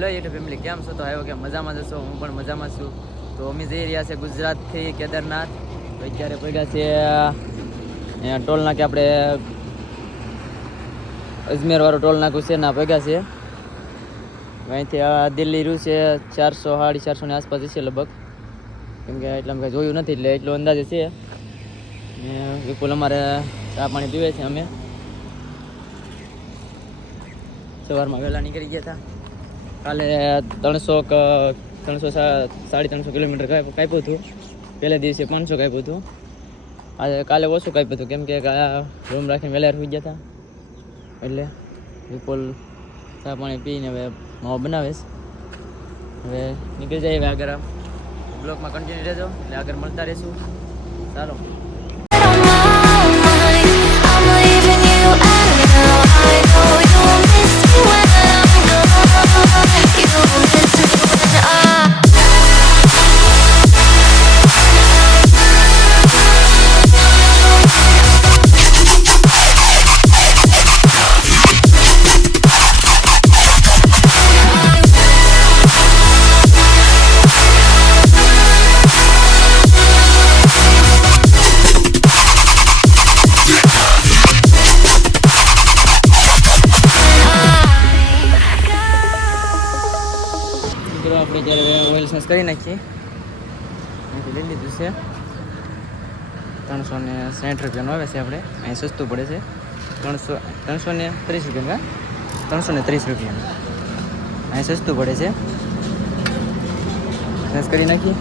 Hello YouTube family, કેમ છો? તો આવ્યો કે મજામાં જશો હું પણ મજામાં છું. તો અમે જઈ રહ્યા છે ગુજરાતથી કેદારનાથ. તો અત્યારે પડ્યા છે ટોલ નાકે આપણે અજમેરવાળું ટોલ નાકું છે ના પગ્યા છે અહીંથી આ દિલ્હી રૂ છે, ચારસો સાડી ચારસોની આસપાસ છે લગભગ. કેમ કે એટલા કંઈ જોયું નથી, એટલે એટલો અંદાજે છે ને વિપુલ અમારે ચા પાણી પીવે છે, અમે. સવારમાં વહેલા નીકળી ગયા હતા. કાલે ત્રણસો ત્રણસો સાડી ત્રણસો કિલોમીટર કાપ્યું હતું. પહેલા દિવસે પાંચસો કાપ્યું હતું. આજે કાલે ઓછું કાપ્યું હતું. કેમ કે રૂમ રાખીને વહેલા સુઈ ગયા હતા એટલે વિપુલ ચા પાણી પીને હવે માવો બનાવીશ. હવે નીકળી જાય હવે આગળ. બ્લોકમાં કન્ટિન્યુ રહેજો. એટલે આગળ મળતા રહીશું. ચાલો. અહીંથી લઈ લીધું છે. ત્રણસો ને સાઠ રૂપિયાનું આવે છે આપણે. અહીં સસ્તું પડે છે. ત્રણસો ત્રણસો ને ત્રીસ રૂપિયા ત્રણસો ને ત્રીસ રૂપિયાનું. અહીં સસ્તું પડે છે. ખાસ કરી નાખીએ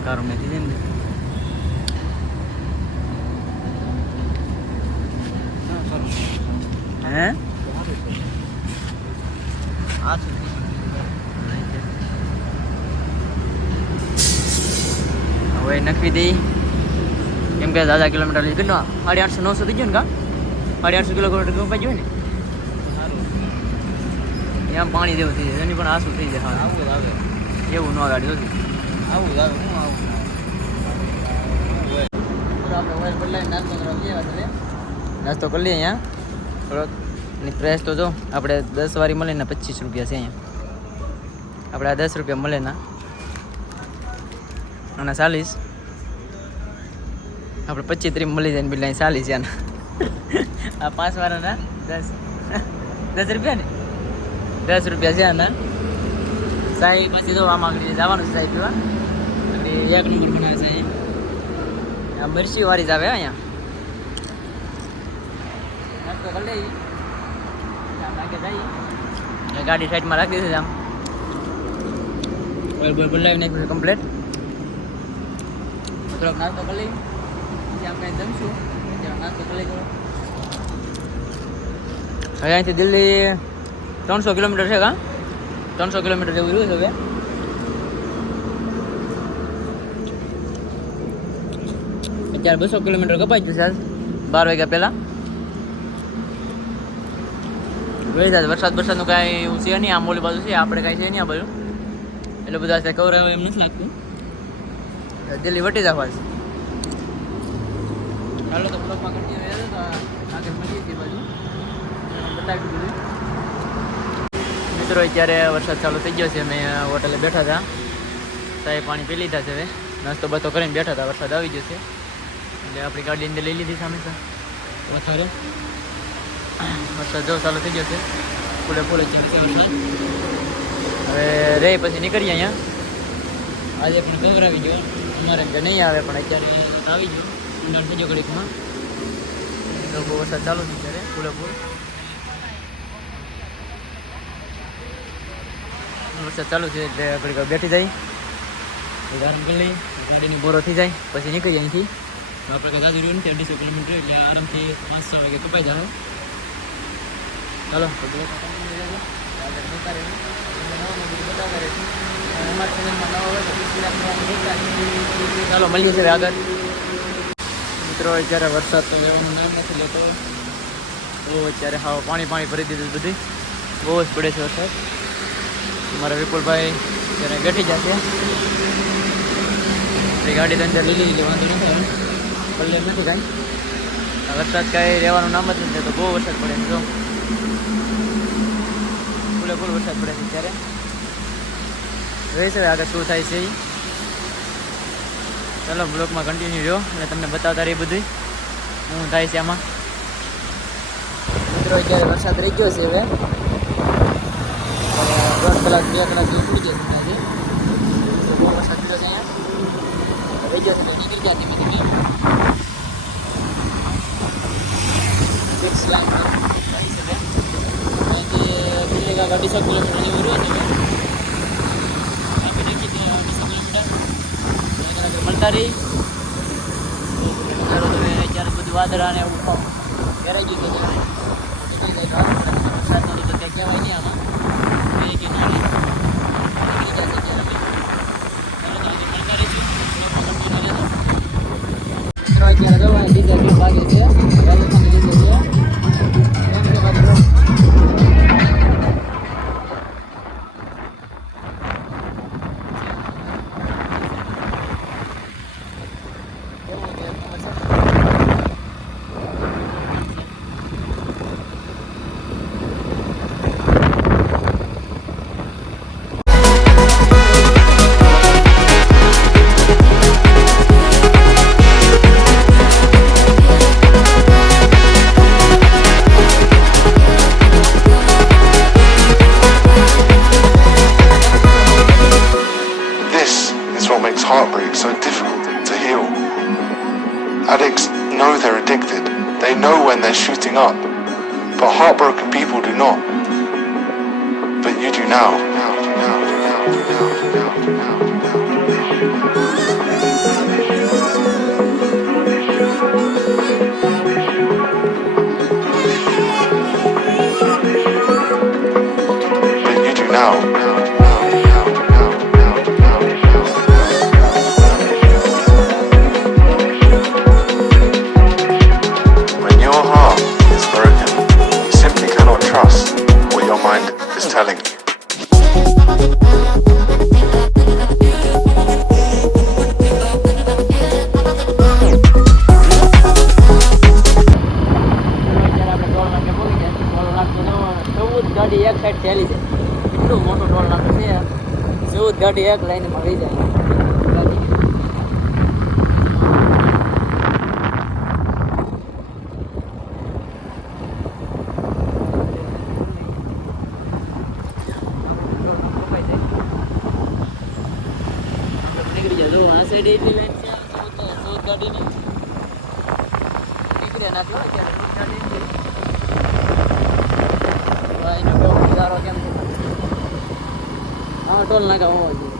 No, caro me tienen. હે? હવે નખવી દઈ. કેમ કે દાદા કિલોમીટર લઈ કેટલો? સાડી આઠસો નવસો થઈ ગયો ને કા? સાડી આઠસો કિલોમીટર કપાઈ જોઈએ ને? એમ પાણી જેવું થઈ જાય. એની પણ આસુ થઈ જાય. એવું ન ગાડી હોતી આવું જ હું આવું? આપણે ઓઇલ બદલાવીને નાસ્તો કરવા નાસ્તો કરી લઈએ અહીંયા. થોડોક એની પ્રાઇસ તો જો, આપણે દસ વાળી મળે ને પચીસ રૂપિયા છે અહીંયા. આપણે આ દસ રૂપિયા મળે ના અને ચાલીસ. આપણે પચીસ ત્રીસ મળી જાય ને બિલ ચાલીસ છે આ પાંચ વાળાના દસ. દસ રૂપિયા ને? દસ રૂપિયા છે આના. સાહેબ પછી જો આમાં આગળ જવાનું છે સાહેબ પીવા. એક નંબર બનાવે છે આ મરચી વાળી જ આવે અહીંયા. ગાડી સાઈડમાં રાખી દીધી આમ. ઓઇલ બોઇલ બદલાવી નાખ્યું છે કમ્પ્લેટ થોડોક નાસ્તો કરી લઈ પછી કંઈ જમશું. નાસ્તો કરી લઈ હવે અહીંથી દિલ્હી ત્રણસો કિલોમીટર છે કા? ત્રણસો કિલોમીટર જેવું રહ્યું છે હવે. અત્યારે બસો કિલોમીટર કપાઈ ગયું સાહેબ બાર વાગ્યા પહેલાં. જોઈ સાહેબ, વરસાદ વરસાદનું કાંઈ એવું છે નહીં, આમ ઓલી બાજુ છે, આપણે કાંઈ છે નહીં આ બાજુ. એટલે બધા આજે કવર એમ નથી લાગતું. દિલ્હી વટી જવા છે હાલો તો બ્લોકમાં કન્ટિન્યુ બાજુ. બતાવી દીધું મિત્રો, અત્યારે વરસાદ ચાલુ થઈ ગયો છે, અમે હોટલે બેઠા હતા. ચાય પાણી પી લીધા છે હવે. નાસ્તો બસ્તો કરીને બેઠા હતા, વરસાદ આવી ગયો છે. એટલે આપણી ગાડી અંદર લઈ લીધી સામે સર વરસાદ? જો ચાલુ થઈ ગયો છે. ફૂલે ફૂલે હવે રે પછી નીકળીએ અહીંયા. આજે પણ ખબર આવી ગયો. અમારે કે નહીં આવે પણ અત્યારે આવી ગયો. ઉંડાણ થઈ ગયો ઘડીકમાં લોકો વરસાદ ચાલુ છે ત્યારે ફૂલે ફૂલ. વરસાદ ચાલુ છે એટલે ઘડીક બેઠી જાય. આરામ કરી લઈએ. ગાડીની બોરો થઈ જાય પછી નીકળીએ અહીંથી. તો આપણે કદાચ રહ્યું નથી અઢીસો કિલોમીટર એટલે આરામથી પાંચ છ વાગે કપાઈ જાય ચાલો તો બે આગળ જતા રહેવું. તમને નવું નવું બધું બતાવતા રહીશું. અને અમારા ચેનલમાં નવા હોય તો please like કરવાનું ભૂલતા નહીં. ચાલો મળીએ છીએ હવે આગળ મિત્રો અત્યારે વરસાદ તો રહેવાનું નામ નથી લેતો બહુ અત્યારે હાવ પાણી પાણી ભરી દીધું બધી બહુ જ પડે છે વરસાદ મારા વિપુલભાઈ ત્યારે બેઠી જશે એ ગાડી તો અંદર લીલી લીલી વાંધો નથી આવે પલ્લે નથી કાંઈ. વરસાદ કાંઈ રહેવાનું નામ જ નથી લેતો. બહુ વરસાદ પડે છે જો. ફૂલે ફૂલ વરસાદ પડે છે ત્યારે જોઈ છે આગળ શું થાય છે. ચાલો બ્લોકમાં કન્ટિન્યુ રહ્યો. અને તમને બતાવતા રહી બધું શું થાય છે આમાં. મિત્રો અત્યારે વરસાદ રહી ગયો છે હવે. દોઢ કલાક બે કલાક જેવું પડી જશે છે બહુ વરસાદ પડ્યો છે અહીંયા. રહી ગયો છે તો નીકળી જાય ધીમે ધીમે ફિક્સ લાઈન પર રહી શકે અહીંથી દિલ્હી કાંક અઢીસો કિલોમીટર જેવું રહ્યું છે હવે. આપણે દેખીએ ત્યાં અઢીસો કિલોમીટર એક રાત્રે મળતા રહી ચાલો તમે અત્યારે બધું વાદળા ને એવું ખાવ ઘેરાઈ ગયું છે Know they're addicted, they know when they're shooting up, but heartbroken people do not. But you do now. But you do now. Now, now, now, નજારો કેમ મળી હા ટોલ નાકા હોવો જોઈએ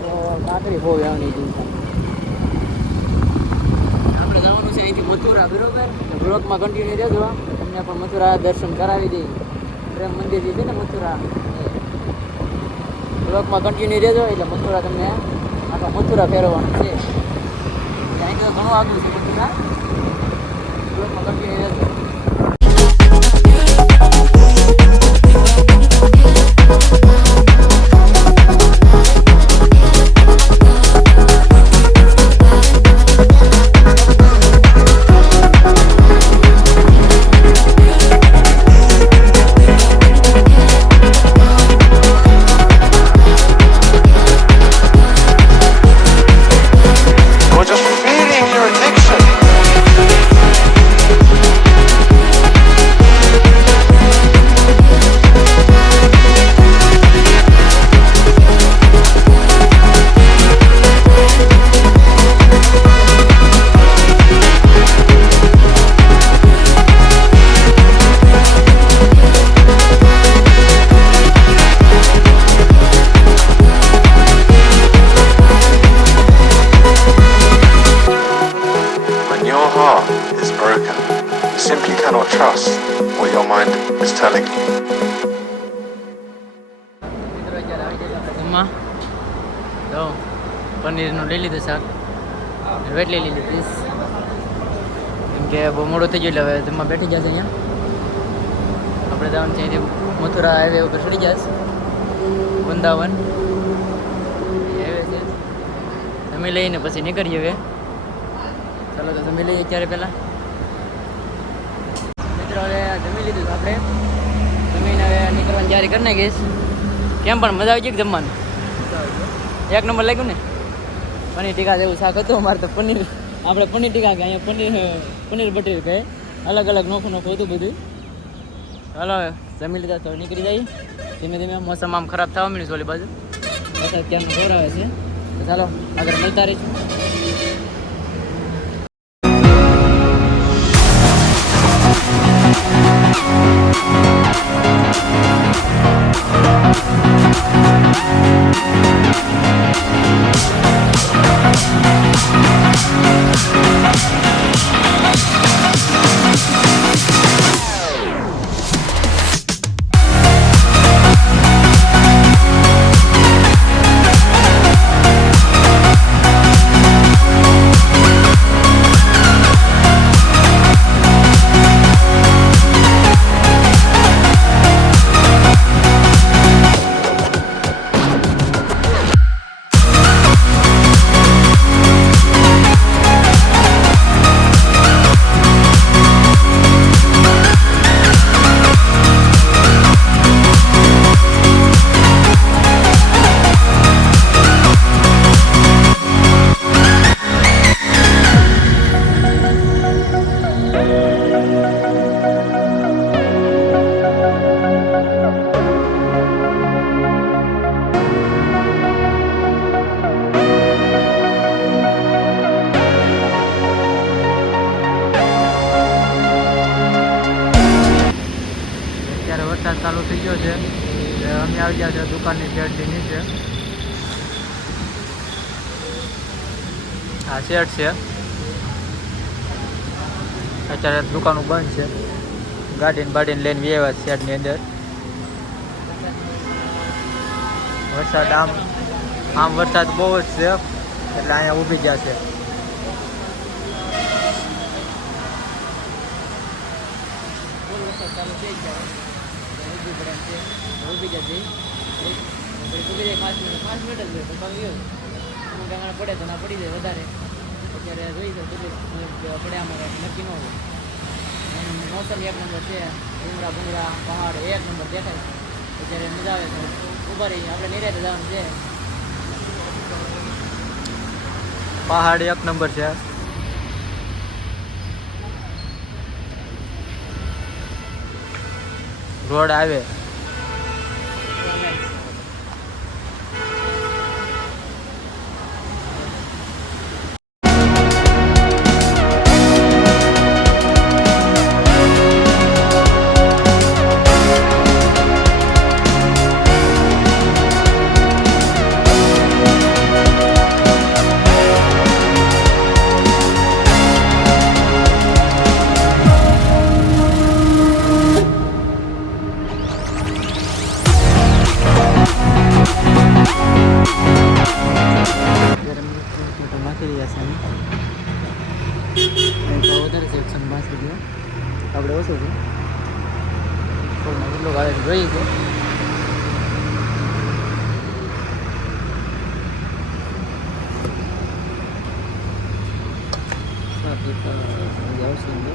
તો કાંકરી બહુ આવની ચિંતા આપણે જવાનું છે અહીંથી મથુરા બરોબર બ્લોકમાં કન્ટિન્યુ રહેજો. તમને પણ મથુરા દર્શન કરાવી દઈએ. પ્રેમ મંદિર છે ને મથુરા બ્લોકમાં કન્ટિન્યુ રહેજો એટલે મથુરા તમને આખા મથુરા ફેરવવાનું છે. અહીં તો ઘણું આગળ છે મથુરા. બ્લોકમાં કન્ટિન્યુ રહેજો. લઈ લીધું શાક વેટલી લઈ લીધી કેમ કે બહુ મોડું થઈ ગયું એટલે હવે જમવા બેઠી જશે અહીંયા. આપણે જવાનું છે અહીંથી મથુરા હાઈવે ઉપર ચડી જશે વૃંદાવન. હાઈવે છે. જમી લઈને પછી નીકળીએ હવે. ચાલો તો જમી લઈએ ક્યારે પહેલાં. મિત્રો, હવે જમી લીધું આપણે. જમીને હવે નીકળવાની તૈયારી કરી નાખીશ. કેમ પણ મજા આવી ગઈ જમવાનું? એક નંબર લાગ્યું ને? પનીર ટીકા જેવું શાક હતું, અમારે તો પનીર, આપણે પનીર ટીકા કે, અહીંયા પનીર પનીર બટર કહે અલગ અલગ નોખું નોખું હતું બધું. ચાલો જમી લીધા તો નીકળી જાય. ધીમે ધીમે મોસમ આમ ખરાબ થવા મળ્યું છે ઓલી બાજુ. વરસાદ ક્યાંનો જોર આવે છે. ચાલો, આગળ મળતા રહીશું શેડ છે. અત્યારે દુકાનો બંધ છે. ગાડીને બાડીને લઈને વ્યવહાર શેડની અંદર. વરસાદ આમ આમ વરસાદ બહુ જ છે, એટલે અહીંયા ઊભી ગયા છે. પડે તો ના પડી જાય વધારે. અત્યારે જોઈ તો કેટલી પડે અમારે નક્કી ન હોય. મોસમ એક નંબર છે ડુંગરા ભૂંગરા પહાડ એક નંબર દેખાય. અત્યારે મજા આવે છે ઊભા રહી આપણે નિરાતે જવાનું છે. પહાડ એક નંબર છે. રોડ આવે. nakita ang housing no?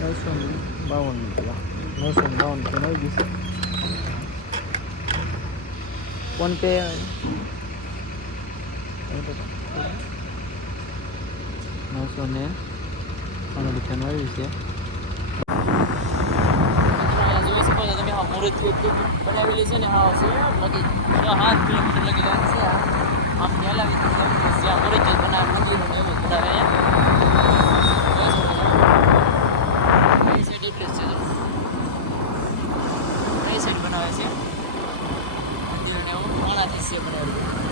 Nelson Baon pala Nelson Baon Pinoy Bisa 1 pair ત્રણ રૂપિયાનું આવ્યું છે બનાવેલી છે ને હા છે બાકી કિલોમીટર લગી છે. આમ દીધી જ્યાં મૂર્તિ બનાવે મંદિરો એવું બનાવે અહીંયા સાઈડ પ્લેસ છે કઈ સાઈડ બનાવે છે મંદિરો એવું આનાથી છે બનાવેલું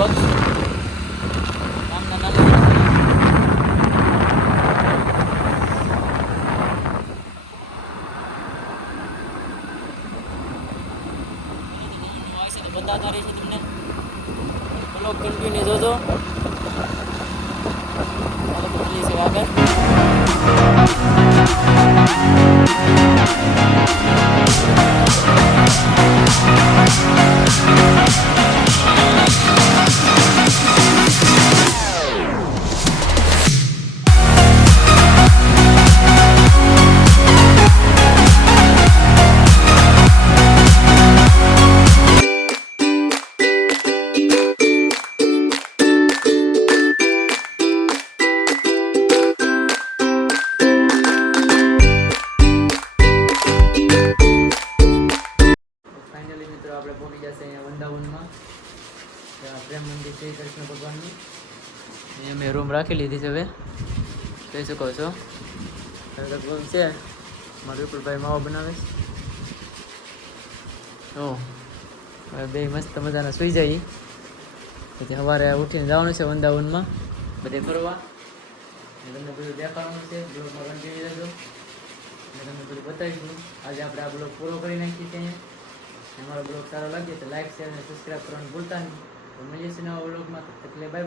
But પ્રેમ મંદિર શ્રી કૃષ્ણ ભગવાનનું અહીંયા મેં રૂમ રાખી લીધી છે હવે. કહી શકો છો? લગભગ છે. મારો વિપુલભાઈ માવો બનાવે છે. ઓ હવે બે મસ્ત મજાના સુઈ જઈએ પછી સવારે ઉઠીને જવાનું છે વૃંદાવનમાં. બધે ફરવા. તમને બધું દેખાડવાનું છે. બ્લોગમાં કન્ટિન્યુ રહેજો મેં તમને બધું બતાવીશું. આજે આપણે આ બ્લોગ પૂરો કરી નાખીએ છીએ. અમારો બ્લોગ સારો લાગે તો લાઈક શેર અને સબસ્ક્રાઈબ કરવાનું ભૂલતા નહીં. તો મળીએ છીએ નવા બ્લોગમાં તબ તક બાય બાય